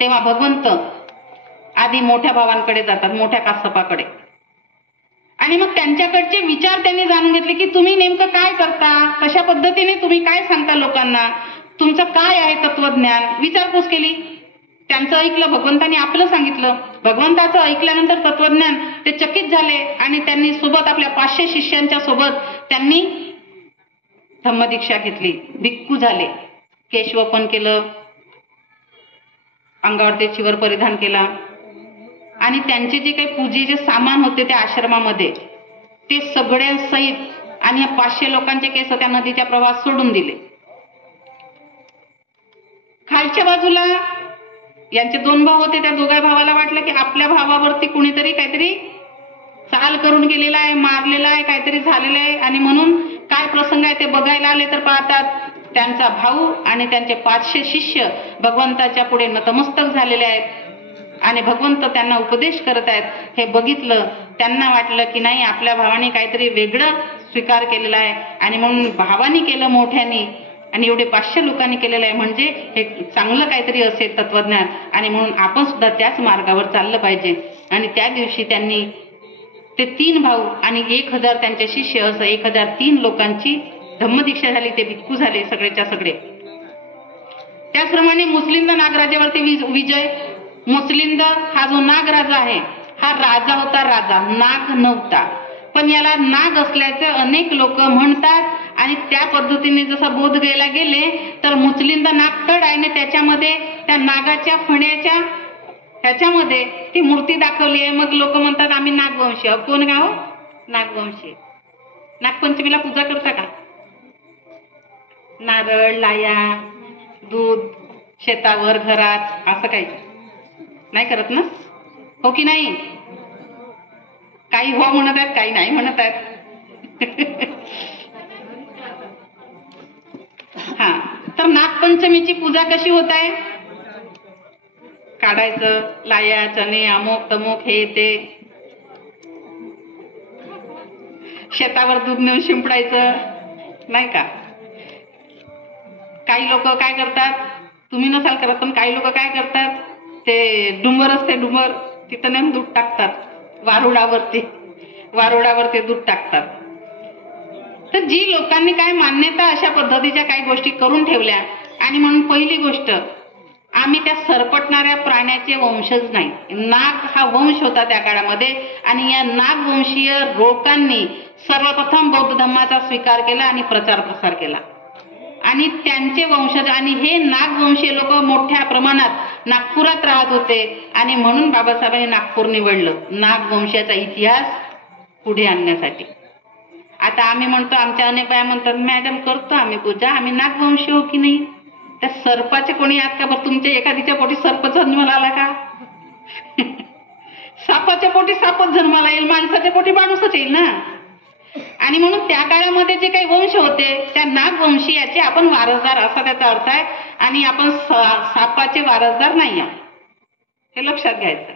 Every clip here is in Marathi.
तेव्हा भगवंत आधी मोठ्या भावांकडे जातात, मोठ्या कासपाकडे, आणि मग त्यांच्याकडचे विचार त्यांनी जाणून घेतले की तुम्ही नेमकं काय करता, कशा पद्धतीने तुम्ही काय सांगता लोकांना, तुमचं काय आहे तत्वज्ञान, विचारपूस केली. त्यांचं ऐकलं, भगवंतांनी आपलं सांगितलं. भगवंताचं ऐकल्यानंतर तत्वज्ञान ते चकित झाले आणि त्यांनी सोबत आपल्या 500 शिष्यांच्या सोबत त्यांनी धम्मदीक्षा घेतली, भिक्खू झाले, केशवपन केलं, अंगावर ते चिवर परिधान केला आणि त्यांचे जे काही पूजेचे सामान होते त्या आश्रमामध्ये ते सगळ्यांसहित आणि 500 लोकांचे केस त्या नदीच्या प्रवाहात सोडून दिले. खालच्या बाजूला यांचे 2 भाऊ होते, त्या दोघा भावाला वाटलं की आपल्या भावावरती कुणीतरी काहीतरी चाल करून गेलेला आहे, मारलेला आहे, काहीतरी झालेलं आहे, आणि म्हणून काय प्रसंग आहे ते बघायला आले. तर पाहतात त्यांचा भाऊ आणि त्यांचे 500 शिष्य भगवंताच्या पुढे नतमस्तक झालेले आहेत आणि भगवंत त्यांना उपदेश करत आहेत. हे बघितलं, त्यांना वाटलं की नाही, आपल्या भावाने काहीतरी वेगळं स्वीकार केलेला आहे आणि म्हणून भावानी केलं मोठ्यानी आणि एवढे 500 लोकांनी केलेलं आहे, म्हणजे हे चांगलं काहीतरी असेल तत्वज्ञान, आणि म्हणून आपण सुद्धा त्याच मार्गावर चाललं पाहिजे. आणि त्या दिवशी त्यांनी ते 3 भाऊ आणि 1000 त्यांचे शिष्य, असं 1003 लोकांची धम्मदीक्षा झाली. ते भिक्खू झाले सगळेच्या सगळे. त्याचप्रमाणे मुस्लिंद नागराजावरती विजय. मुस्लिंद हा जो नागराजा आहे हा राजा होता, राजा नाग नव्हता, पण याला नाग असल्याचे अनेक लोक म्हणतात आणि त्या पद्धतीने जसा बोध घ्यायला गेले तर मुस्लिंद नागतड आहे आणि त्याच्यामध्ये त्या नागाच्या फण्याच्या ह्याच्यामध्ये ती मूर्ती दाखवली आहे. मग लोक म्हणतात आम्ही नागवंशी आहोत. कोण गाव? नागवंशी. नागपंचमीला पूजा करता का? नारळ, लाया, दूध शेतावर, घरात, असं काही नाही करत ना? हो की नाही? काही हो म्हणत आहेत, काही नाही म्हणत आहेत. हा, तर नागपंचमीची पूजा कशी होत आहे? काढायचं, लाया, चणे, अमुक तमुक, हे ते, शेतावर दूध नेऊन शिंपडायचं, नाही का? काही लोक काय करतात, तुम्ही नसाल करत, पण काही लोक काय करतात, ते डुंबर असते, डुंबर, तिथं नेऊन दूध टाकतात, वारुडावर ते दूध टाकतात. तर जी लोकांनी काय मान्यता अशा पद्धतीच्या काही गोष्टी करून ठेवल्या, आणि म्हणून पहिली गोष्ट, आम्ही त्या सरपटणाऱ्या प्राण्याचे वंशज नाही. नाग हा वंश होता त्या काळामध्ये, आणि या नागवंशीय लोकांनी सर्वप्रथम बौद्ध धर्माचा स्वीकार केला आणि प्रचार प्रसार केला, आणि त्यांचे वंशज आणि हे नागवंशीय लोक मोठ्या प्रमाणात नागपुरात राहत होते, आणि म्हणून बाबासाहेबांनी नागपूर निवडलं नागवंशाचा इतिहास पुढे आणण्यासाठी. आता आम्ही म्हणतो, आमच्या अनेक बाया म्हणतात, मॅडम करतो आम्ही पूजा, आम्ही नागवंशी हो की नाही? त्या सर्पाचे कोणी आहात का बरं? तुमच्या एखादीच्या पोटी सर्प जन्माला आला का? सापाच्या पोटी सापच जन्माला येईल, माणसाच्या पोटी माणूसच येईल ना. आणि म्हणून त्या काळामध्ये जे काही वंश होते त्या नागवंशीयाचे आपण वारसदार, असा त्याचा अर्थ आहे, आणि आपण सापाचे वारसदार नाही आहोत, हे लक्षात घ्यायचं.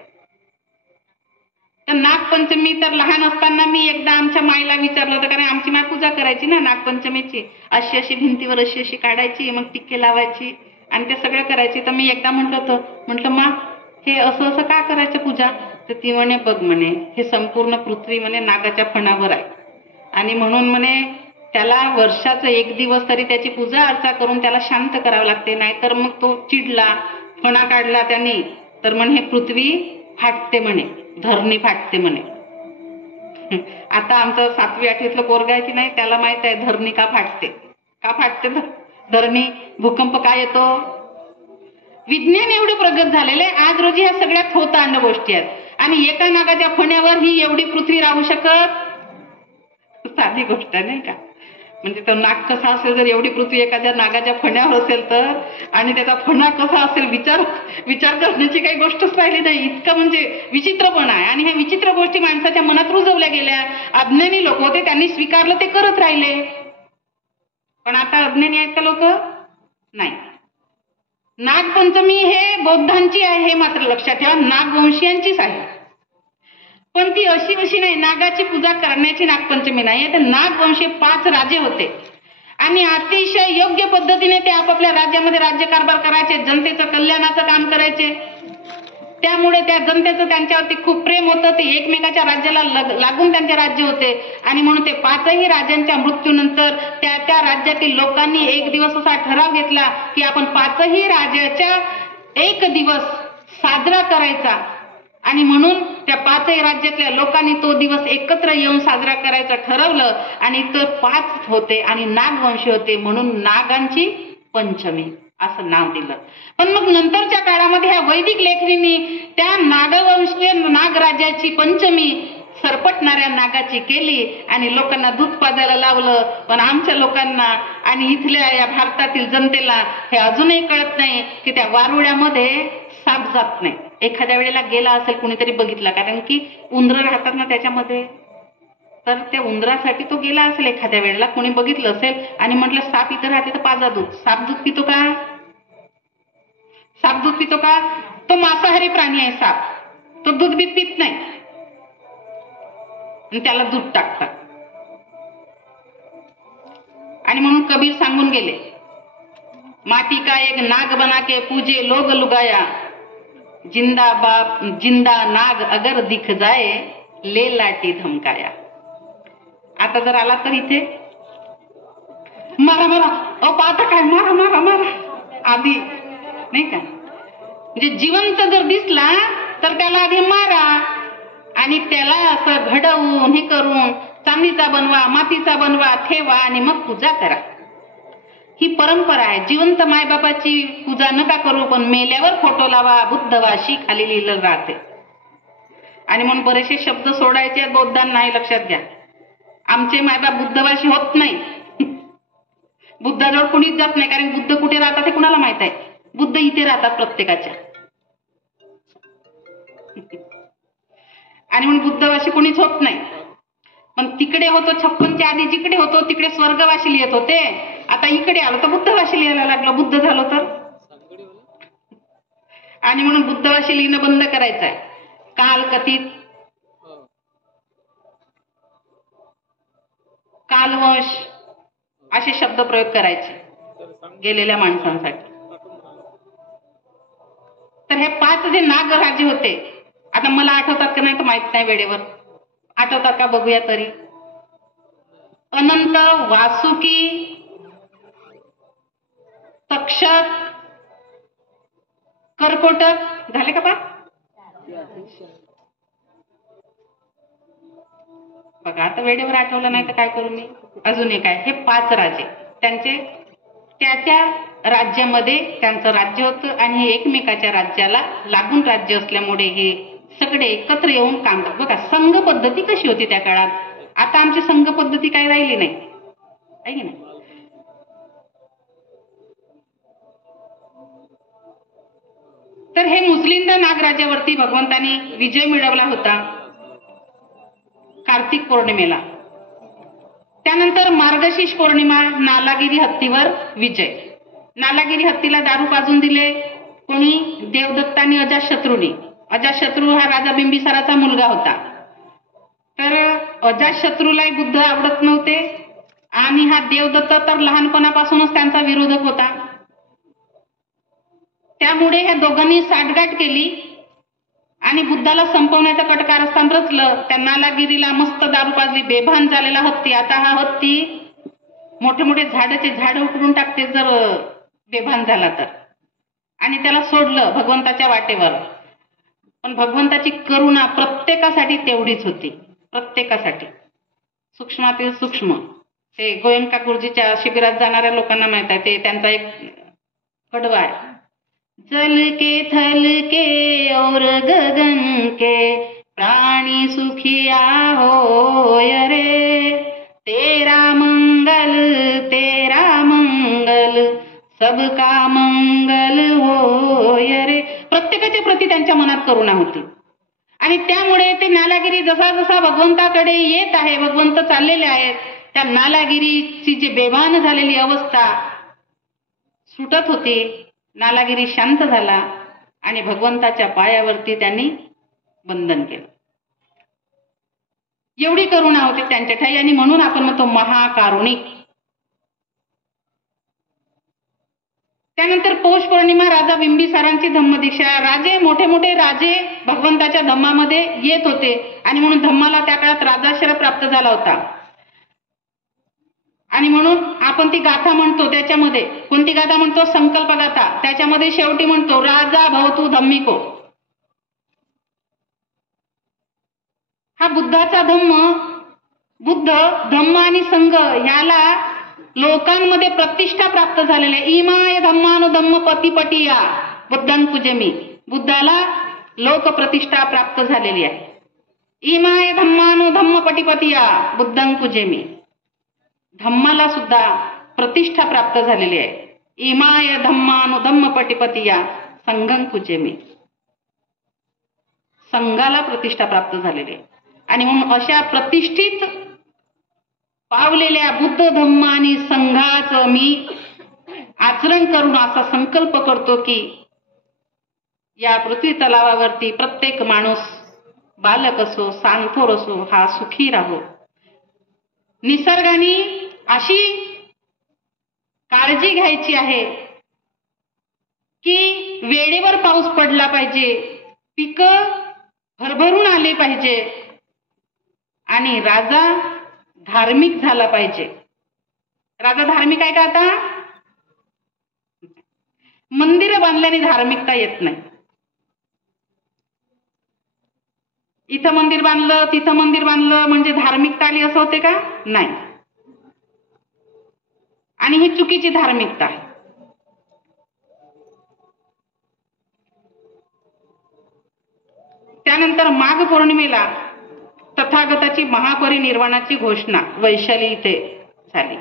तर नागपंचमी, तर लहान असताना मी एकदा आमच्या माईला विचारलं होतं, कारण आमची माय पूजा करायची ना नागपंचमीची, अशी भिंतीवर अशी काढायची, मग टिक्के लावायची आणि ते सगळं करायची. तर मी एकदा म्हटलं मा, हे असं असं का करायचं पूजा? तर ती म्हणे, बघ म्हणे, हे संपूर्ण पृथ्वी म्हणे नागाच्या फणावर आहे, आणि म्हणून म्हणे त्याला वर्षाचं 1 दिवस तरी त्याची पूजा अर्चा करून त्याला शांत करावं लागते, नाहीतर मग तो चिडला, फणा काढला त्याने, तर म्हणे हे पृथ्वी फाटते म्हणे, धरणी फाटते म्हणे. आता आमचं 7वी 8वीतलं पोरग आहे की नाही, त्याला माहित आहे धरणी का फाटते. का फाटते धरणी? भूकंप काय येतो? विज्ञान एवढे प्रगत झालेले आज रोजी ह्या सगळ्यात होत आणण्या गोष्टी आहेत, आणि एका नागाच्या फण्यावर ही एवढी पृथ्वी राहू शकत? साधी गोष्ट नाही का? म्हणजे तो नाग कसा असेल, जर एवढी पृथ्वी एखाद्या नागाच्या फण्यावर असेल तर, आणि त्याचा फणा कसा असेल, विचार करण्याची काही गोष्टच राहिली नाही. इतकं म्हणजे विचित्रपणा आहे, आणि ह्या विचित्र गोष्टी माणसाच्या मनात रुजवल्या गेल्या. अज्ञानी लोक होते, त्यांनी स्वीकारलं, ते करत राहिले. पण आता अज्ञानी आहेत का लोक? नाही. नागपंचमी हे बौद्धांची आहे, हे मात्र लक्षात ठेवा, नागवंशीयांचीच आहे. पण ती अशी नाही, नागाची पूजा करण्याची नागपंचमी नाही. तर नागवंशी 5 राजे होते, आणि अतिशय योग्य पद्धतीने ते आपापल्या राज्यामध्ये राज्यकारभार करायचे, जनतेचं कल्याणाचं काम करायचे. त्यामुळे त्या जनतेचं त्यांच्यावरती खूप प्रेम होतं. ते एकमेकाच्या राज्याला लागून त्यांचे राज्य होते आणि म्हणून ते पाचही राजांच्या मृत्यूनंतर त्या त्या राज्यातील लोकांनी एक दिवस असा ठराव घेतला की आपण पाचही राजाच्या एक दिवस साजरा करायचा. आणि म्हणून त्या पाचही राज्यातल्या लोकांनी तो दिवस एकत्र येऊन साजरा करायचं ठरवलं आणि ते 5 होते आणि नागवंशी होते म्हणून नागांची पंचमी असं नाव दिलं. पण मग नंतरच्या काळामध्ये ह्या वैदिक लेखणींनी त्या नागवंशीय नागराजाची पंचमी सरपटणाऱ्या नागाची केली आणि लोकांना दूध पाजायला लावलं. पण आमच्या लोकांना आणि इथल्या या भारतातील जनतेला हे अजूनही कळत नाही की त्या वारुळ्यामध्ये साप जात नाही. एखाद्या वेळेला गेला असेल कुणीतरी बघितला, कारण की उंदरं राहतात ना त्याच्यामध्ये, तर त्या उंदरासाठी तो गेला असेल एखाद्या वेळेला, कोणी बघितलं असेल आणि म्हटलं साप इथं राहते तर पाजा दूध. साप दूध पितो का? साप दूध पितो का? तो मांसाहारी प्राणी आहे साप, तो दूध बीत पित नाही आणि त्याला दूध टाकतात. आणि म्हणून कबीर सांगून गेले, माटी का एक नाग बना के पूजे लोग लुगाया, जिंदा बाप जिंदा नाग अगर दिख जाए ले लाठी धमकाया. आता जर आला तर इथे मारा मारा, पाहता काय, मारा मारा मारा आधी, नाही का? म्हणजे जिवंत जर दिसला तर त्याला आधी मारा आणि त्याला असं घडवून हे करून चांदीचा बनवा, मातीचा बनवा, ठेवा आणि मग पूजा करा. ही परंपरा आहे. जिवंत मायबापाची पूजा नका करू, पण मेल्यावर फोटो लावा, बुद्धवाशी खाली लिहिलं राहते. आणि म्हणून बरेचसे शब्द सोडायचे बौद्धांना, हे लक्षात घ्या. आमचे मायबाप बुद्धवाशी होत नाही. बुद्धाजवळ कुणीच जात नाही, कारण बुद्ध कुठे राहतात हे कुणाला माहित आहे. बुद्ध इथे राहतात प्रत्येकाच्या. आणि म्हणून बुद्धवाशी कुणीच होत नाही. पण तिकडे होतो 56च्या आधी, जिकडे होतो तिकडे स्वर्गवाशी लिहित होते. आता इकडे आलो तर बुद्धवाशी लिहायला लागलं, बुद्ध झालो तर. आणि म्हणून बुद्धवाशी लिहिणं बंद करायचं आहे. काल कथित, कालवश असे शब्द प्रयोग करायचे गेलेल्या माणसांसाठी. तर हे 5 जे नाग राजे होते, आता मला आठवतात का नाही तर माहित नाही, वेळेवर आठवतात का बघूया तरी. अनंत, वासुकी, तक्षक, कर्कोटक झाले का? बघा आता वेळेवर आठवलं नाही तर काय करू मी. अजून एक आहे, हे 5 राजे, त्यांचे त्या त्या राज्यामध्ये त्यांचं राज्य होतं आणि एकमेकाच्या राज्याला लागून राज्य असल्यामुळे हे सगळे एकत्र येऊन काम करतात. बघा संघ पद्धती कशी होती त्या काळात. आता आमची संघ पद्धती काही राहिली नाही, आहे की नाही? तर हे मुस्लिम नागराजावरती भगवंतानी विजय मिळवला होता कार्तिक पौर्णिमेला. त्यानंतर मार्गशीर्ष पौर्णिमा, नालागिरी हत्तीवर विजय. नालागिरी हत्तीला दारू पाजून दिले कोणी? देवदत्त आणि अजातशत्रूंनी. अजातशत्रू हा राजा बिंबिसाराचा मुलगा होता. तर अजातशत्रूलाही बुद्ध आवडत नव्हते आणि हा देवदत्त तर लहानपणापासूनच त्यांचा विरोधक होता. त्यामुळे ह्या दोघांनी साठगाठ केली आणि बुद्धाला संपवण्याचं कटकारस्थान रचलं. त्या नालागिरीला मस्त दारू पाजली, बेभान झालेला हत्ती. आता हा हत्ती मोठे मोठे झाडाचे झाड उकरून टाकते जर बेभान झाला तर, आणि त्याला सोडलं भगवंताच्या वाटेवर. पण भगवंताची करुणा प्रत्येकासाठी तेवढीच होती, प्रत्येकासाठी, सूक्ष्मातील सूक्ष्म. ते गोयंका गुरुजीच्या शिबिरात जाणाऱ्या लोकांना माहित आहे, ते त्यांचा एक कडवा आहे, जल के थल के और गगन के प्राणी सुखिया होय रे, तेरा मंगल सबका मंगल होय रे. प्रत्येकाच्या प्रती त्यांच्या मनात करुणा होती आणि त्यामुळे ते नालागिरी जसा जसा भगवंताकडे येत आहे, भगवंत चाललेले आहेत, त्या नालागिरीची जी बेभान झालेली अवस्था सुटत होती. नालागिरी शांत झाला आणि भगवंताच्या पायावरती त्यांनी बंधन केलं. एवढी करुणा होती त्यांच्या ठाई आणि म्हणून आपण म्हणतो महाकारुणिक. त्यानंतर पौष पौर्णिमा, राजा बिंबिसारांची धम्मदीक्षा. राजे, मोठे मोठे राजे भगवंताच्या धम्मामध्ये येत होते आणि म्हणून धम्माला त्या काळात राजाश्रय प्राप्त झाला होता. आणि म्हणून आपण ती गाथा म्हणतो. त्याच्यामध्ये कोणती गाथा म्हणतो? संकल्प गाथा. त्याच्यामध्ये शेवटी म्हणतो राजा भवतु धम्मिको. हा बुद्धाचा धम्म, बुद्ध, धम्म आणि संघ याला लोकांमध्ये प्रतिष्ठा प्राप्त झालेली आहे. इमाय धम्मानु धम्म पतिपटिया बुद्धं पूजेमी. बुद्धाला लोक प्रतिष्ठा प्राप्त झालेली आहे. इमाय धम्मानु धम्म पटिपतिया बुद्धं पूजेमी. धम्माला सुद्धा प्रतिष्ठा प्राप्त झालेली आहे. इमाय धम्मानु धम्म पटिपतिया संघं पूजेमी. संघाला प्रतिष्ठा प्राप्त झालेली आहे. आणि म्हणून अशा प्रतिष्ठित पावलेल्या बुद्ध धम्म आणि संघाचं मी आचरण करून असा संकल्प करतो की या पृथ्वी तलावावरती प्रत्येक माणूस, बालक असो, सांथोर असो, हा सुखी राहो. निसर्गाने अशी काळजी घ्यायची आहे की वेळेवर पाऊस पडला पाहिजे, पिकं भरभरून आले पाहिजे आणि राजा धार्मिक झाला पाहिजे. राजा धार्मिक आहे का? आता मंदिर बांधल्याने धार्मिकता येत नाही. इथं मंदिर बांधलं, तिथं मंदिर बांधलं म्हणजे धार्मिकता आली असं होते का? नाही. आणि ही चुकीची धार्मिकता आहे. त्यानंतर माघ पौर्णिमेला तथागताची महापरिनिर्वाणाची घोषणा वैशाली इथे झाली.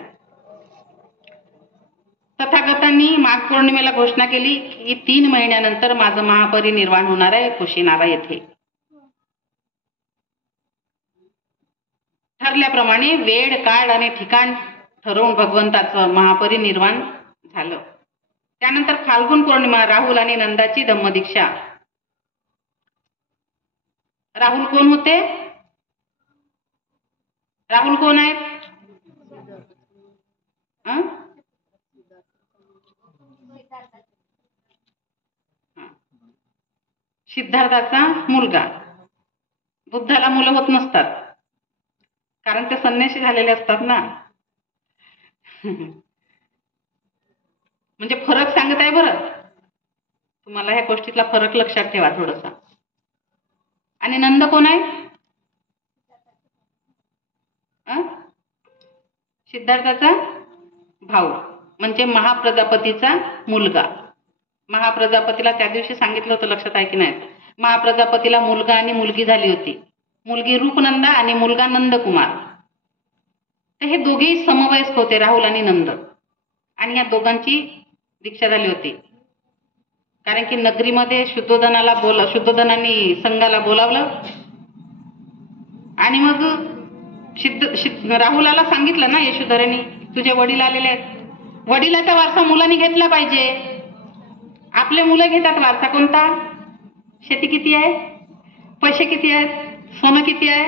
तथागतांनी माघ पौर्णिमेला घोषणा केली की 3 महिन्यानंतर माझं महापरिनिर्वाण होणार आहे कुशीनारा येथे. ठरल्याप्रमाणे वेळ, काळ आणि ठिकाण ठरवून भगवंताचं महापरिनिर्वाण झालं. त्यानंतर फाल्गुन पौर्णिमा, राहुल आणि नंदाची धम्मदीक्षा. राहुल कोण होते? राहुल कोण आहेत? सिद्धार्थाचा मुलगा. बुद्धाला मुलं होत नसतात कारण ते संन्यासी झालेले असतात ना. म्हणजे फरक सांगत आहे बरं तुम्हाला. ह्या गोष्टीतला फरक लक्षात ठेवा थोडासा. आणि नंद कोण आहे? सिद्धार्थाचा भाऊ म्हणजे महाप्रजापतीचा मुलगा. महाप्रजापतीला त्या दिवशी सांगितलं होतं, लक्षात आहे की नाही? महाप्रजापतीला मुलगा आणि मुलगी झाली होती. मुलगी रूपनंदा आणि मुलगा नंदकुमार. तर हे दोघेही समवयस्क होते, राहुल आणि नंद. आणि या दोघांची दीक्षा झाली होती. कारण की नगरीमध्ये शुद्धोधनाने संघाला बोलावलं आणि मग राहुलाला सांगितलं ना यशोधरेने, तुझे वडील आलेले आहेत. वडिलाचा वारसा मुलांनी घेतला पाहिजे. आपले मुलं घेतात वारसा कोणता? शेती किती आहे, पैसे किती आहेत, सोनं किती आहे,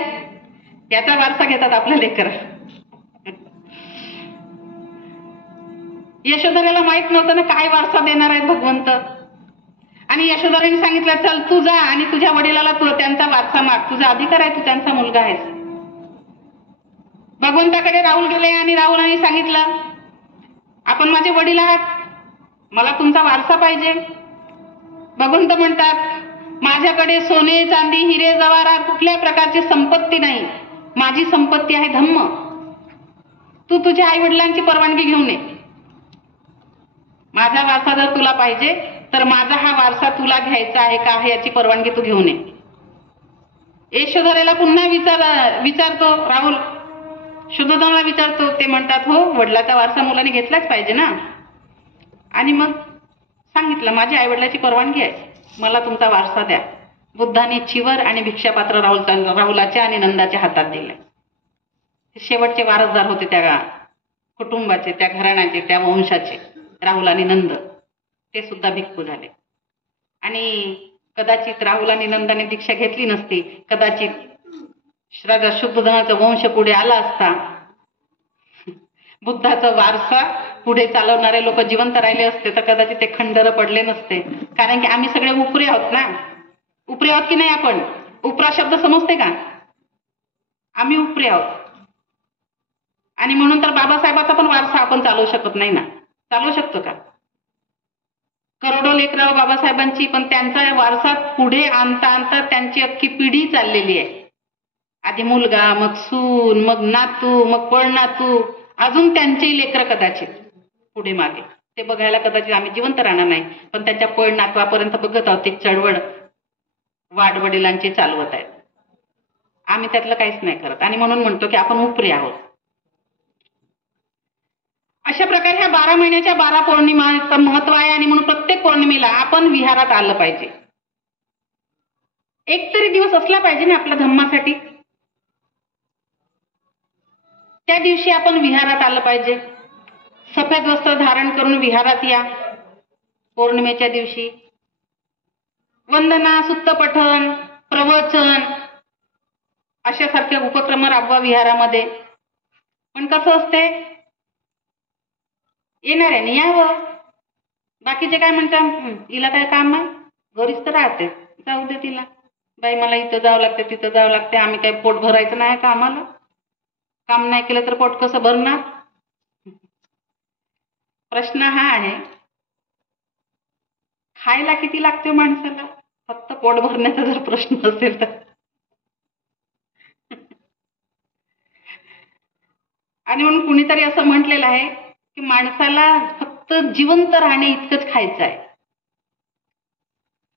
याचा वारसा घेतात आपल्या लेकर. यशोधरेला माहित नव्हतं ना काय वारसा देणार आहेत भगवंत. आणि यशोधरेने सांगितलं चल तू जा आणि तुझ्या वडिलाला तू त्यांचा वारसा माग, तुझा अधिकार आहे, तू त्यांचा मुलगा आहेस. भगवंताकडे राहुल गेले आणि राहुलाने सांगितलं आपण माझे वडील आहात, मला तुमचा वारसा पाहिजे. भगवंत म्हणतात माझ्याकडे सोने, चांदी, हिरे, जवाहरात कुठल्या प्रकारची संपत्ती नाही. माझी संपत्ती आहे धम्म. तू तुझ्या आई वडिलांची परवानगी घेऊन ये. माझा वारसा जर तुला पाहिजे तर माझा हा वारसा तुला घ्यायचा आहे का याची परवानगी तू घेऊन ये. यशोधरेला पुन्हा विचारतो राहुल, शुद्धोधनाला विचारतो. ते म्हणतात हो, वडिलाचा वारसा मुलाने घेतलाच पाहिजे ना. आणि मग सांगितलं माझ्या आई वडिलाची परवानगी आहे, मला तुमचा वारसा द्या. बुद्धाने चिवर आणि भिक्षापात्र राहुलाच्या आणि नंदाच्या हातात दिले. शेवटचे वारसदार होते त्या कुटुंबाचे, त्या घराण्याचे, त्या वंशाचे, राहुल आणि नंद. ते सुद्धा भिक्खू झाले. आणि कदाचित राहुल आणि नंदाने दीक्षा घेतली नसती, कदाचित राजा शुद्धोधनाचा वंश पुढे आला असता. बुद्धाचा वारसा पुढे चालवणारे लोक जिवंत राहिले असते तर कदाचित ते खंडर पडले नसते. कारण की आम्ही सगळे उपरे आहोत ना. उपरे आहोत की नाही आपण? उपरा शब्द समजते का? आम्ही उपरे आहोत. आणि म्हणून तर बाबासाहेबाचा पण वारसा आपण चालवू शकत नाही ना. चालवू शकतो का? करोडो लेकरं बाबासाहेबांची, पण त्यांचा वारसा पुढे आणता आणता त्यांची अख्खी पिढी चाललेली आहे. आधी मुलगा, मग सून, मग नातू, मग पळनातू, अजून त्यांची लेकरं कदाचित पुढे मागे. ते बघायला कदाचित आम्ही जिवंत राहणार नाही, पण त्यांच्या पळनातवापर्यंत बघत आहोत. ती चळवळ वाडवडिलांची चालवत आहेत. आम्ही त्यातलं काहीच नाही करत आणि म्हणून म्हणतो की आपण उपरे आहोत. अशा प्रकारे ह्या 12 महिन्याच्या 12 पौर्णिमाचं महत्व आहे आणि म्हणून प्रत्येक पौर्णिमेला आपण विहारात आलं पाहिजे. एक तरी दिवस असला पाहिजे ना आपल्या धम्मासाठी. त्या दिवशी आपण विहारात आलं पाहिजे. सफेद वस्त्र धारण करून विहारात या. पौर्णिमेच्या दिवशी वंदना, सुत्त पठण, प्रवचन अशासारखे उपक्रम राबवा विहारामध्ये. पण कसं असते, येणाऱ्याने यावं. बाकीचे काय म्हणतात, हिला काय काम आहे, घरीच तर राहते, जाऊ दे तिला. बाई मला इथं जावं लागते, तिथं जावं लागते, आम्ही काही पोट भरायचं नाही का? आम्हाला काम नाही केलं तर पोट कसं भरणार? प्रश्न हा आहे, खायला किती लागते माणसाला? फक्त पोट भरण्याचा जर प्रश्न असेल तर. आणि म्हणून कुणीतरी असं म्हटलेलं आहे की माणसाला फक्त जिवंत राहणे इतकंच खायचं आहे.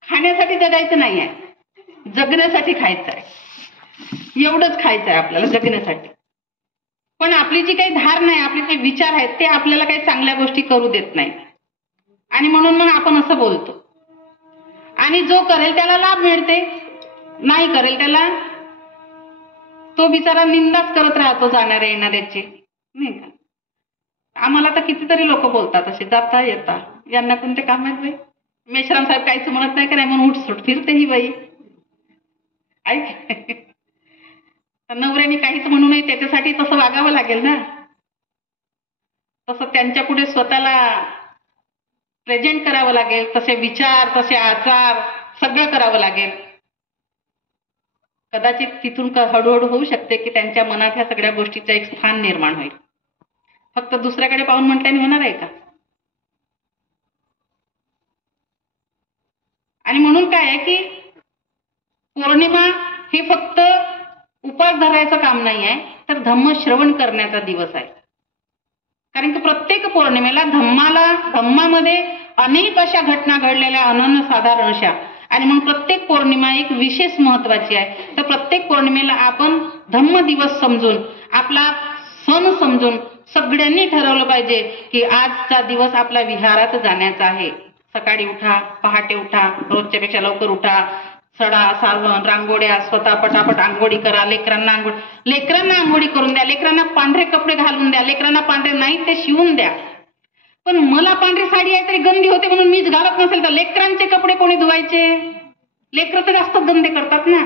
खाण्यासाठी जगायचं नाही आहे, जगण्यासाठी खायचं आहे. एवढंच खायचं आहे आपल्याला, जगण्यासाठी. पण आपली जी काही धारणा आहे, आपले जे विचार आहेत, ते आपल्याला काही चांगल्या गोष्टी करू देत नाही. आणि म्हणून मग आपण असं बोलतो. आणि जो करेल त्याला लाभ मिळते, नाही करेल त्याला तो बिचारा निंदाच करत राहतो जाणाऱ्या येणाऱ्याची, नाही का? आम्हाला तर कितीतरी लोक बोलतात असे, जाता येता, यांना कोणते काम आहेत बाई? मेश्राम साहेब काहीच म्हणत नाही का नाही म्हणून उठसूट फिरते ही बाई. ऐक, नवऱ्याने काहीच म्हणू नये त्याच्यासाठी तसं वागावं लागेल ना. तसं त्यांच्या पुढे स्वतःला प्रेझेंट करावं लागेल, तसे विचार, तसे आचार सगळं करावं लागेल. कदाचित तिथून हळूहळू होऊ शकते की त्यांच्या मनात ह्या सगळ्या गोष्टीचं एक स्थान निर्माण होईल. फक्त दुसऱ्याकडे पाहून म्हटल्याने होणार आहे का? आणि म्हणून काय आहे की पौर्णिमा हे फक्त उपास धरायचं काम नाही आहे, तर धम्म श्रवण करण्याचा दिवस आहे. कारण की प्रत्येक पौर्णिमेला धम्मामध्ये अनेक अशा घटना घडलेल्या, अनन्यसाधारण अशा. आणि म्हणून प्रत्येक पौर्णिमा एक विशेष महत्वाची आहे. तर प्रत्येक पौर्णिमेला आपण धम्म दिवस समजून, आपला सण समजून सगळ्यांनी ठरवलं पाहिजे की आजचा दिवस आपला विहारात जाण्याचा आहे. सकाळी उठा, पहाटे उठा, रोजच्या पेक्षा लवकर उठा, सडा, साबण, रांगोळ्या, स्वतः पटापट आंघोळी करा. लेकरांना आंघोळी करून द्या. लेकरांना पांढरे कपडे घालून द्या. लेकरांना पांढरे नाही ते शिवून द्या. पण मला पांढरी साडी आहे तरी गंदी होते म्हणून मीच घालत नसेल तर लेकरांचे कपडे कोणी धुवायचे? लेकरं तर जास्त गंदे करतात ना.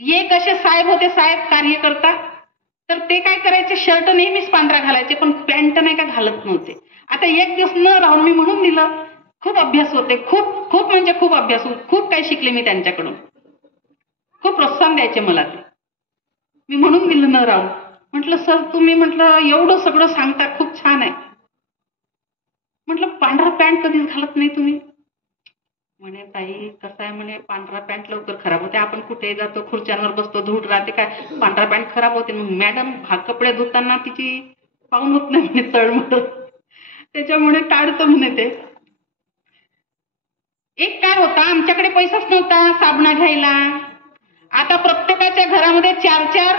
एक असे साहेब होते, साहेब कार्यकर्ता, तर ते काय करायचे, शर्ट नेहमीच पांढरा घालायचे पण पॅन्ट नाही का घालत नव्हते. आता एक दिवस न राहून मी म्हणून दिलं. खूप अभ्यास होते, खूप म्हणजे खूप अभ्यास, खूप काही शिकले मी त्यांच्याकडून. खूप प्रोत्साहन द्यायचे मला ते. मी म्हणून दिलं न राहून. म्हटलं सर तुम्ही म्हटलं एवढं सगळं सांगता, खूप छान आहे. म्हटलं पांढरा पॅन्ट कधीच घालत नाही तुम्ही? म्हणे ताई कसं आहे म्हणे, पांढरा पॅन्ट लवकर खराब होते. आपण कुठे जातो, खुर्च्यांवर बसतो, धूळ राहते, काय पांढरा पॅन्ट खराब होते. मग मॅडम हा कपडे धुताना तिची पाहून होत नाही म्हणे तळमळ, त्याच्यामुळे टाळतो म्हणे ते. एक काय होता, आमच्याकडे पैसाच नव्हता साबणा घ्यायला. आता प्रत्येकाच्या घरामध्ये 4-4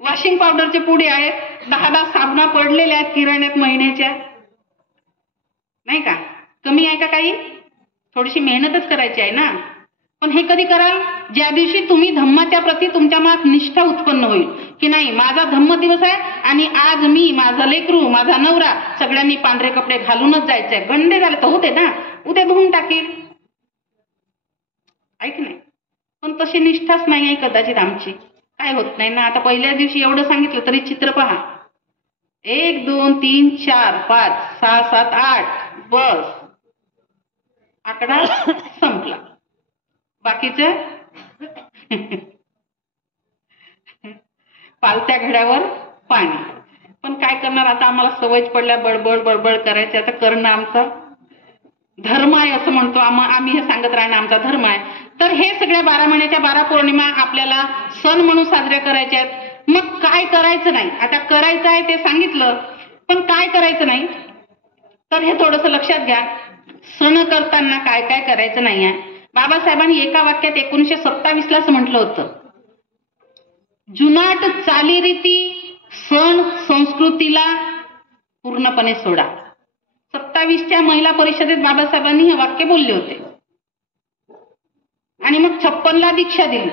वॉशिंग पावडरचे पुडे आहेत, 10-10 साबणा पडलेल्या आहेत किराण्यात महिन्याच्या, नाही का? कमी आहे का काही? थोडीशी मेहनतच करायची आहे ना. पण हे कधी कराल? ज्या दिवशी तुम्ही धम्माच्या प्रती तुमच्या मनात निष्ठा उत्पन्न होईल की नाही माझा धम्म दिवस आहे आणि आज मी, माझा लेकरू, माझा नवरा सगळ्यांनी पांढरे कपडे घालूनच जायचंय. गंडे झाले तर होते ना, उद्या धुवून टाकील, ऐक नाही. पण तशी निष्ठाच नाही आहे कदाचित आमची. काय होत नाही ना. आता पहिल्या दिवशी एवढं सांगितलं तरी चित्र पहा. 1 2 3 4 5 6 7 8 बस आकडा संपला. बाकीचे पालत्या घड्यावर पाणी. पण काय करणार आता, आम्हाला सवयच पडल्या बडबड बडबड करायची. आता करणं आमचा धर्म आहे असं म्हणतो आम्ही, हे सांगत राहणं आमचा धर्म आहे. तर हे सगळ्या 12 महिन्याच्या 12 पौर्णिमा आपल्याला सण म्हणून साजऱ्या करायच्या आहेत. मग काय करायचं नाही, आता करायचं आहे ते सांगितलं, पण काय करायचं नाही तर हे थोडंसं लक्षात घ्या. सण करताना काय काय करायचं नाही आहे. बाबासाहेबांनी एका वाक्यात 1927लाच म्हटलं होतं, जुनाट चालीरीती सण संस्कृतीला पूर्णपणे सोडा. 27च्या महिला परिषदेत बाबासाहेबांनी हे वाक्य बोलले होते. आणि मग 56ला दीक्षा दिली.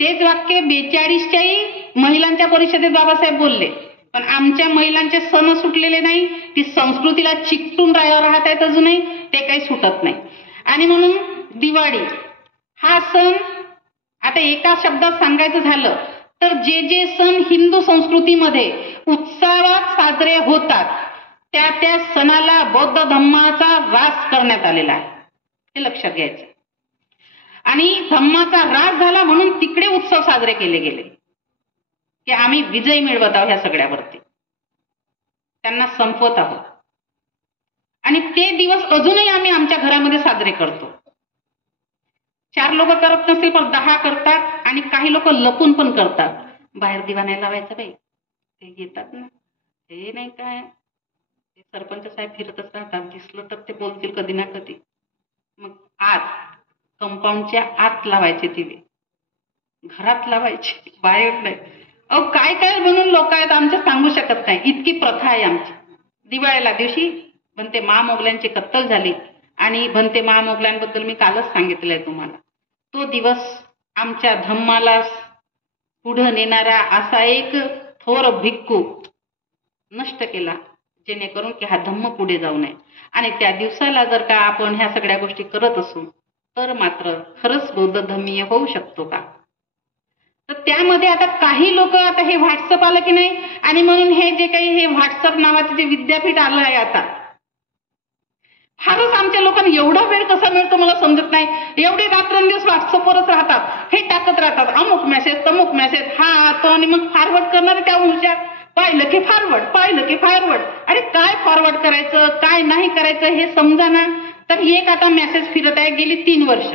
तेच वाक्य 42च्याही महिलांच्या परिषदेत बाबासाहेब बोलले. पण आमच्या महिलांचे सण सुटलेले नाही, ती संस्कृतीला चिकटून राहत आहेत अजूनही, ते काही सुटत नाही. आणि म्हणून दिवाळी हा सण आता एका शब्दात सांगायचं झालं तर जे जे सण हिंदू संस्कृतीमध्ये उत्साहात साजरे होतात त्या त्या सणाला बौद्ध धम्माचा ऱ्हास करण्यात आलेला आहे, हे लक्षात घ्यायचं. आणि धम्माचा ऱ्हास झाला म्हणून तिकडे उत्सव साजरे केले गेले की आम्ही विजय मिळवत आहोत ह्या सगळ्यावरती, त्यांना संपवत आहोत. आणि ते दिवस अजूनही आम्ही आमच्या घरामध्ये साजरे करतो. 4 लोक करत नसतील पण 10 करतात. आणि काही लोक लपून पण करतात. बाहेर दिवा नाही लावायचा बाई, ते येतात ना, हे नाही काय, सरपंच साहेब फिरतच राहतात, दिसलं तर ते बोलतील कधी ना कधी. मग आत कंपाऊंडच्या आत लावायचे दिवे, घरात लावायचे, बाहेर नाही. अहो काय काय म्हणून लोक आहेत आमच्या, सांगू शकत नाही, इतकी प्रथा आहे आमची. दिवाळीला दिवशी भंते महामोगल्यांची कत्तल झाली. आणि भंते महामोगल्यांबद्दल मी कालच सांगितलंय तुम्हाला. तो दिवस आमच्या धम्माला पुढे नेणारा असा एक थोर भिक्खू नष्ट केला, जेणेकरून की हा धम्म पुढे जाऊ नये. आणि त्या दिवसाला जर का आपण ह्या सगळ्या गोष्टी करत असू तर मात्र खरंच बौद्ध धम्मीय होऊ शकतो का. तर त्यामध्ये आता काही लोक, आता हे व्हॉट्सअप आलं की नाही, आणि म्हणून हे जे काही हे व्हॉट्सअप नावाचे जे विद्यापीठ आलं आहे आता, फारच आमच्या लोकांना एवढा वेळ कसा मिळतो मला समजत नाही. एवढे रात्रंदिवस व्हॉट्सअपवरच राहतात, हे टाकत राहतात, अमुक मेसेज तमुक मेसेज, हा तो, आणि मग फॉरवर्ड करणारे त्या ऊर्जात, पाहिलं की फॉरवर्ड, पाहिलं की फॉरवर्ड. अरे काय फॉरवर्ड करायचं काय नाही करायचं हे समजा ना. तर एक आता मेसेज फिरत आहे गेली 3 वर्ष.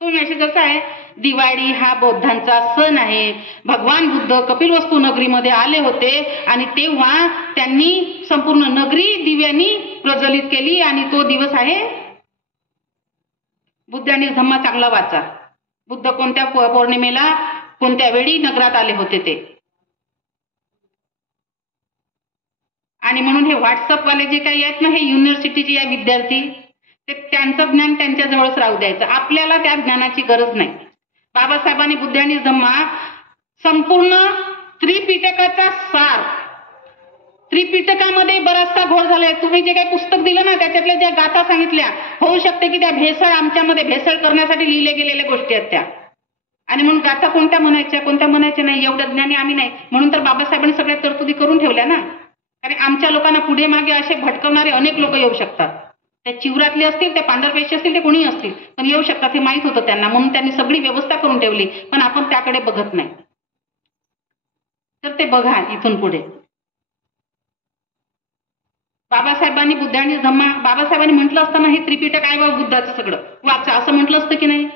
तो मेसेज असा आहे, दिवाळी हा बौद्धांचा सण आहे. भगवान बुद्ध कपिलवस्तू नगरीमध्ये आले होते आणि तेव्हा त्यांनी संपूर्ण नगरी दिव्यांनी प्रज्वलित केली आणि तो दिवस आहे बुद्ध आणि धम्मा. चांगला वाचा, बुद्ध कोणत्या पौर्णिमेला कोणत्या वेळी नगरात आले होते ते. आणि म्हणून हे व्हॉट्सअपवाले जे काही आहेत ना, हे युनिव्हर्सिटीचे या विद्यार्थी, ते त्यांचं ज्ञान त्यांच्या जवळच राहू द्यायचं, आपल्याला त्या ज्ञानाची गरज नाही. बाबासाहेबांनी बुद्ध आणि धम्मा संपूर्ण त्रिपिटकाचा सार, त्रिपिटकामध्ये बराचसा घोळ झालाय. तुम्ही जे काही पुस्तक दिलं ना त्याच्यातल्या ज्या गाथा सांगितल्या, होऊ शकते की त्या भेसळ, आमच्यामध्ये भेसळ करण्यासाठी लिहिले गेलेल्या गोष्टी आहेत त्या. आणि म्हणून गाथा कोणत्या म्हणायच्या कोणत्या म्हणायच्या नाही एवढं ज्ञानी आम्ही नाही. म्हणून तर बाबासाहेबांनी सगळ्या तरतुदी करून ठेवल्या ना. कारण आमच्या लोकांना पुढे मागे असे भटकवणारे अनेक लोक येऊ शकतात. त्या चिवरातले असतील, त्या पांढरपेशी असतील, ते कोणी असतील, पण येऊ शकतात, हे माहित होतं त्यांना. म्हणून त्यांनी सगळी व्यवस्था करून ठेवली, पण आपण त्याकडे बघत नाही. तर ते बघा इथून पुढे. बाबासाहेबांनी बुद्ध आणि धम्मा, बाबासाहेबांनी म्हटलं असताना हे त्रिपिटक आहे बाबा बुद्धाचं सगळं वाचा असं म्हटलं असतं की नाही.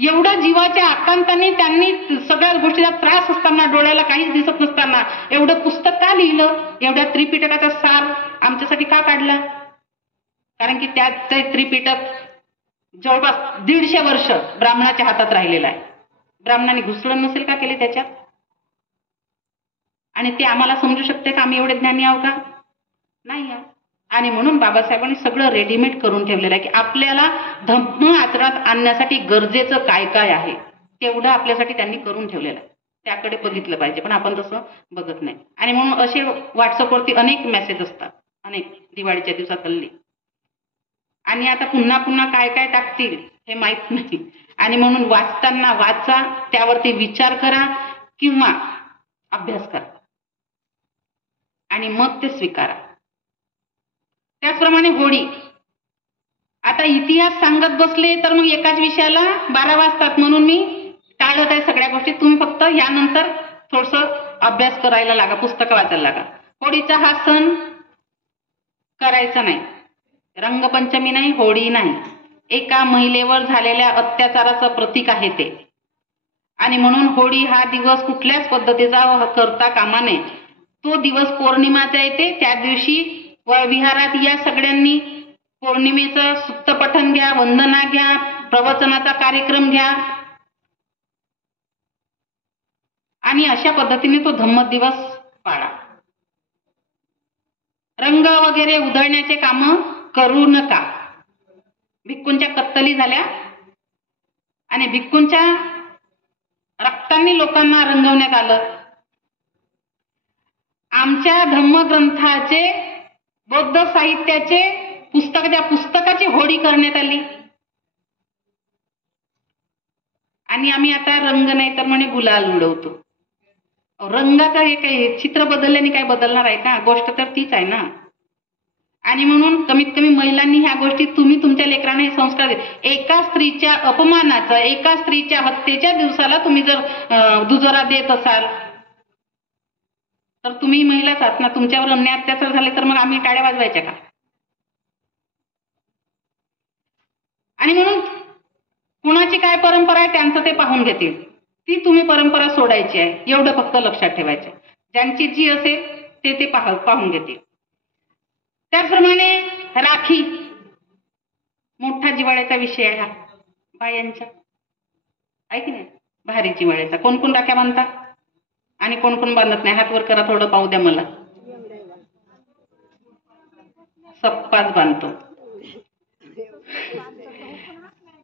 एवढं जीवाच्या आकांताने त्यांनी सगळ्या गोष्टीचा त्रास असताना, डोळ्याला काहीच दिसत नसताना एवढं पुस्तक का लिहिलं, एवढ्या त्रिपिटकाचा सार आमच्यासाठी का काढला. कारण की त्यात त्रिपिटक जवळपास 150 वर्ष ब्राह्मणाच्या हातात राहिलेला आहे. ब्राह्मणाने घुसळण नसेल का केले त्याच्यात. आणि ते आम्हाला समजू शकते का आम्ही एवढे ज्ञानी आहोत का, नाही. आणि म्हणून बाबासाहेबांनी सगळं रेडीमेड करून ठेवलेलं आहे की आपल्याला धम्म आचरणात आणण्यासाठी गरजेचं काय काय आहे तेवढं आपल्यासाठी त्यांनी करून ठेवलेलं आहे. त्याकडे बघितलं पाहिजे, पण आपण तसं बघत नाही. आणि म्हणून असे व्हॉट्सअपवरती अनेक मेसेज असतात, अनेक दिवाळीच्या दिवसात हल्ली. आणि आता पुन्हा पुन्हा काय काय टाकतील हे माहित नाही. आणि म्हणून वाचताना वाचा, त्यावरती विचार करा किंवा अभ्यास करा. आणि मग ते स्वीकारा. त्याचप्रमाणे होळी. आता इतिहास सांगत बसले तर मग एकाच विषयाला 12 वाजतात, म्हणून मी टाळत आहे सगळ्या गोष्टी. तुम्ही फक्त यानंतर थोडस अभ्यास करायला लागा, पुस्तकं वाचायला लागा. होळीचा हा सण करायचा नाही. रंगपंचमी नाही, होळी नाही. एका महिलेवर झालेल्या अत्याचाराचं प्रतीक आहे ते. आणि म्हणून होळी हा दिवस कुठल्याच पद्धतीचा करता कामा नये. तो दिवस पौर्णिमाचा येते, त्या दिवशी विहारात या सगळ्यांनी पौर्णिमेचं सुक्त पठण घ्या, वंदना घ्या, प्रवचनाचा कार्यक्रम घ्या आणि अशा पद्धतीने तो धम्म दिवस पाळा. रंग वगैरे उधळण्याचे काम करू नका. भिक्खूंच्या कत्तली झाल्या आणि भिक्खूंच्या रक्तांनी लोकांना रंगवण्यात आलं. आमच्या धम्मग्रंथाचे, बौद्ध साहित्याचे पुस्तक, त्या पुस्तकाची होळी करण्यात आली. आणि आम्ही आता रंग नाही तर म्हणे गुलाल उडवतो. रंगाचं हे काही चित्र बदलल्याने काय बदलणार आहे का? गोष्ट तर तीच आहे ना. आणि म्हणून कमीत कमी महिलांनी ह्या गोष्टी तुम्ही तुमच्या लेकरांना हे संस्कार दे. एका स्त्रीच्या अपमानाचा, एका स्त्रीच्या हत्येच्या दिवसाला तुम्ही जर दुजोरा देत असाल तर तुम्ही महिलाच आहात ना. तुमच्यावर अन्याय अत्याचार झाले तर मग आम्ही टाळ्या वाजवायच्या का? आणि म्हणून कुणाची काय परंपरा आहे त्यांचं ते पाहून घेतील. ती तुम्ही परंपरा सोडायची आहे, एवढं फक्त लक्षात ठेवायचं. ज्यांची जी असेल ते पाहून घेतील. त्याचप्रमाणे राखी मोठा जिव्हाळ्याचा विषय आहे हा बायांच्या, आहे की नाही? भारी जिव्हाळ्याचा. कोण कोण राख्या बांधतात आणि कोण कोण बांधत नाही? हात वर करा, थोडं पाहू द्या मला. सप्पाच बांधतो.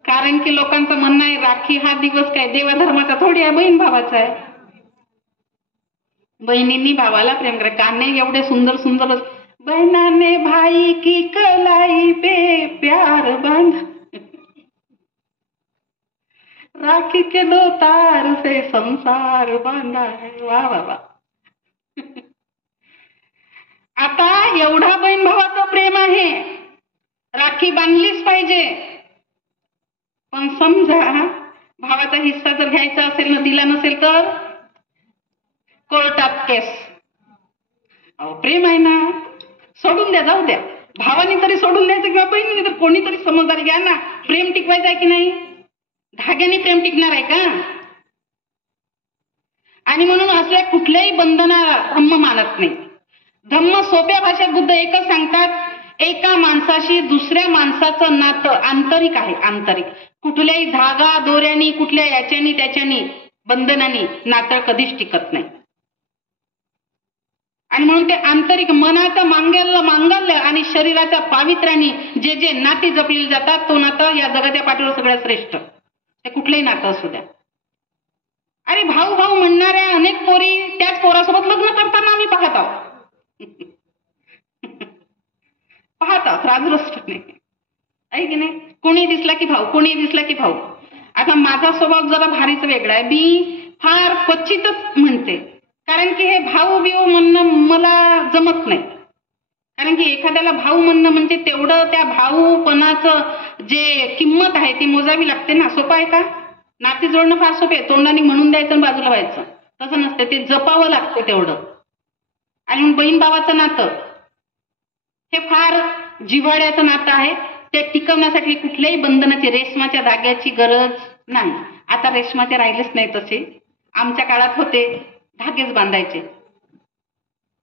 कारण की लोकांचं म्हणणं आहे राखी हा दिवस काय देवाधर्माचा थोडी आहे, बहीण भावाचा आहे. बहिणींनी भावाला प्रेम करा. गाणे एवढे सुंदर सुंदर, बहनाने भाई की कलाई पे प्यार बांध, राखी के दो तार से संसार बांधा है. वा वा वा. आता एवढा बहीण भावाचं प्रेम आहे, राखी बांधलीच पाहिजे. पण समजा भावाचा हिस्सा जर घ्यायचा असेल ना, दिला नसेल तर कोर्टात केस. प्रेम आहे ना, सोडून द्या, जाऊ द्या. भावाने तरी सोडून द्यायचं किंवा बहिणीने तर कोणीतरी समजदारी घ्या ना. प्रेम टिकवायचं आहे की नाही? धाग्याने प्रेम टिकणार आहे का? आणि म्हणून असल्या कुठल्याही बंधनाला धम्म मानत नाही. धम्म सोप्या भाषेत बुद्ध एकच सांगतात, एका माणसाशी दुसऱ्या माणसाचं नातं आंतरिक आहे. आंतरिक. कुठल्याही धागा दोऱ्यानी, कुठल्या याच्यानी त्याच्यानी बंधनानी नातं कधीच टिकत नाही. आणि म्हणून ते आंतरिक मनाचं मांगल्य आणि शरीराच्या पावित्र्याने जे जे नाती जपली जातात, तो नातं या जगाच्या पाठीवर सगळ्यात श्रेष्ठ. ते कुठलंही नातं असू द्या. अरे भाऊ भाऊ म्हणणाऱ्या अनेक पोरी त्याच पोरासोबत लग्न करताना आम्ही पाहत आहोत. पाहत आहोत राजरोष्टने, आहे की नाही? कोणी दिसला की भाऊ, कोणी दिसला की भाऊ. आता माझा स्वभाव जरा भारीच वेगळा आहे. मी फार क्वचितच म्हणते, कारण की हे भाऊ बिऊ म्हणणं मला जमत नाही. कारण की एखाद्याला भाऊ म्हणणं म्हणजे तेवढं त्या भाऊपणाचं जे किंमत आहे ती मोजावी लागते ना. सोपं आहे का? नाती जोडणं फार सोपे आहे. तोंडाने म्हणून द्यायचं आणि बाजूला व्हायचं, तसं नसते. ते जपावं लागतं तेवढं. आणि बहीण भावाचं नातं हे फार जिव्हाळ्याचं नातं आहे. ते टिकवण्यासाठी कुठल्याही बंधनाची, रेशमाच्या धाग्याची गरज नाही. आता रेशमाचे राहिलेच नाही तसे. आमच्या काळात होते, धागेच बांधायचे.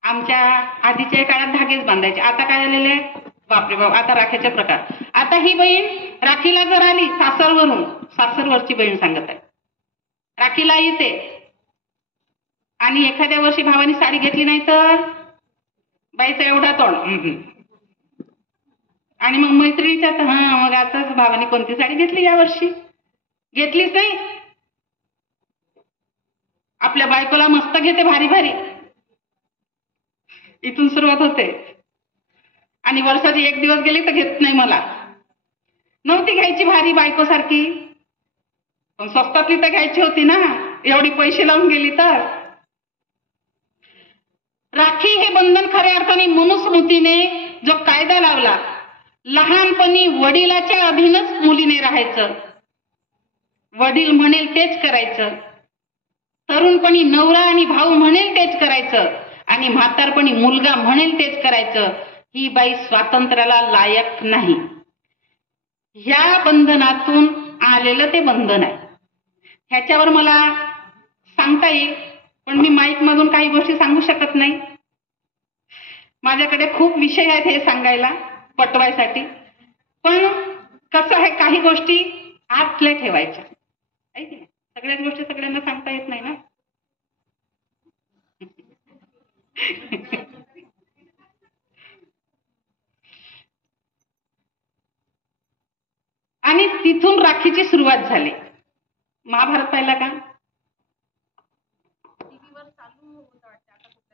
आमच्या आधीच्या काळात धागेच बांधायचे. आता काय झालेले आहे? बापरे बाप, आता राख्याचे प्रकार. आता ही बहीण राखीला जर आली सासरवरून, सासरवरची बहीण सांगत आहे, राखीला येते आणि एखाद्या वर्षी भावानी साडी घेतली नाही तर बाईचा एवढा तोंड. आणि मग मैत्रिणीच्या मग आताच भावाने कोणती साडी घेतली या वर्षी? घेतलीच नाही. आपल्या बायकोला मस्त घेते भारी भारी, इथून सुरुवात होते. आणि वर्षाची एक दिवस गेली तर घेत नाही. मला नव्हती घ्यायची भारी बायको सारखी, पण स्वस्तातली तर घ्यायची होती ना, एवढी पैसे लावून गेली तर. राखी हे बंधन खऱ्या अर्थाने मनुस्मृतीने जो कायदा लावला, लहानपणी वडिलाच्या अधीनच मुलीने राहायचं, वडील म्हणेल तेच करायचं, तरुणपणी नवरा आणि भाऊ म्हणेल तेच करायचं, आणि म्हातारपणी मुलगा म्हणेल तेच करायचं, ही बाई स्वातंत्र्याला लायक नाही. ह्या बंधनातून आलेलं ते बंधन आहे. ह्याच्यावर मला सांगता येईल, पण मी माईक मधून काही गोष्टी सांगू शकत नाही. माझ्याकडे खूप विषय आहेत हे सांगायला, पटवायसाठी. पण कसं आहे, काही गोष्टी आतल्या ठेवायच्या. सगळ्याच गोष्टी सगळ्यांना सांगता येत नाही ना. आणि तिथून राखीची सुरुवात झाली. महाभारत पाहिला का? टीव्हीवर चालू होतं वाटतं आता.